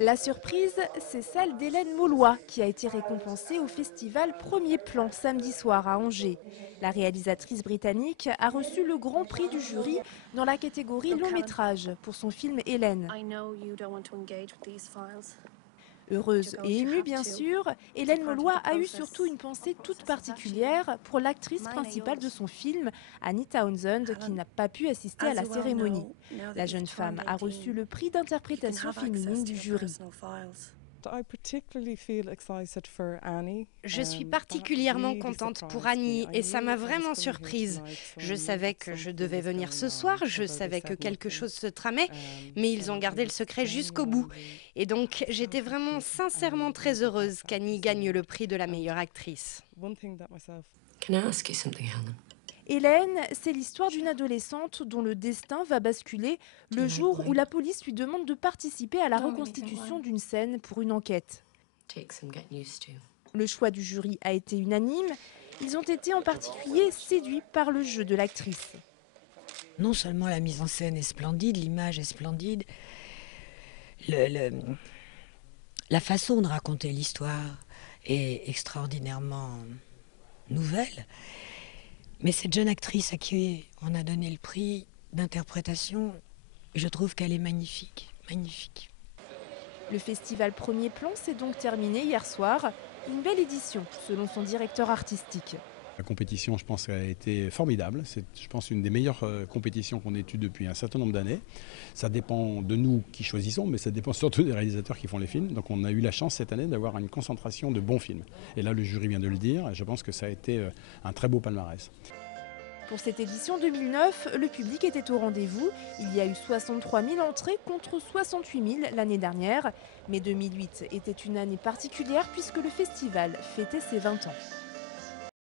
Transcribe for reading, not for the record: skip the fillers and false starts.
La surprise, c'est celle d'Hélène Maulois, qui a été récompensée au festival Premier Plan samedi soir à Angers. La réalisatrice britannique a reçu le grand prix du jury dans la catégorie long métrage pour son film Hélène. Heureuse et émue bien sûr, Hélène Maulois a eu surtout une pensée toute particulière pour l'actrice principale de son film, Annie Townsend, qui n'a pas pu assister à la cérémonie. La jeune femme a reçu le prix d'interprétation féminine du jury. Je suis particulièrement contente pour Annie et ça m'a vraiment surprise. Je savais que je devais venir ce soir, je savais que quelque chose se tramait, mais ils ont gardé le secret jusqu'au bout. Et donc j'étais vraiment sincèrement très heureuse qu'Annie gagne le prix de la meilleure actrice. Can I ask you something, Helen? Hélène, c'est l'histoire d'une adolescente dont le destin va basculer le jour où la police lui demande de participer à la reconstitution d'une scène pour une enquête. Take some getting used to. Le choix du jury a été unanime. Ils ont été en particulier séduits par le jeu de l'actrice. Non seulement la mise en scène est splendide, l'image est splendide, la façon de raconter l'histoire est extraordinairement nouvelle. Mais cette jeune actrice à qui on a donné le prix d'interprétation, je trouve qu'elle est magnifique, magnifique. Le festival Premier Plan s'est donc terminé hier soir. Une belle édition, selon son directeur artistique. La compétition, je pense, a été formidable. C'est, je pense, une des meilleures compétitions qu'on ait eues depuis un certain nombre d'années. Ça dépend de nous qui choisissons, mais ça dépend surtout des réalisateurs qui font les films. Donc on a eu la chance cette année d'avoir une concentration de bons films. Et là, le jury vient de le dire, et je pense que ça a été un très beau palmarès. Pour cette édition 2009, le public était au rendez-vous. Il y a eu 63 000 entrées contre 68 000 l'année dernière. Mais 2008 était une année particulière puisque le festival fêtait ses 20 ans.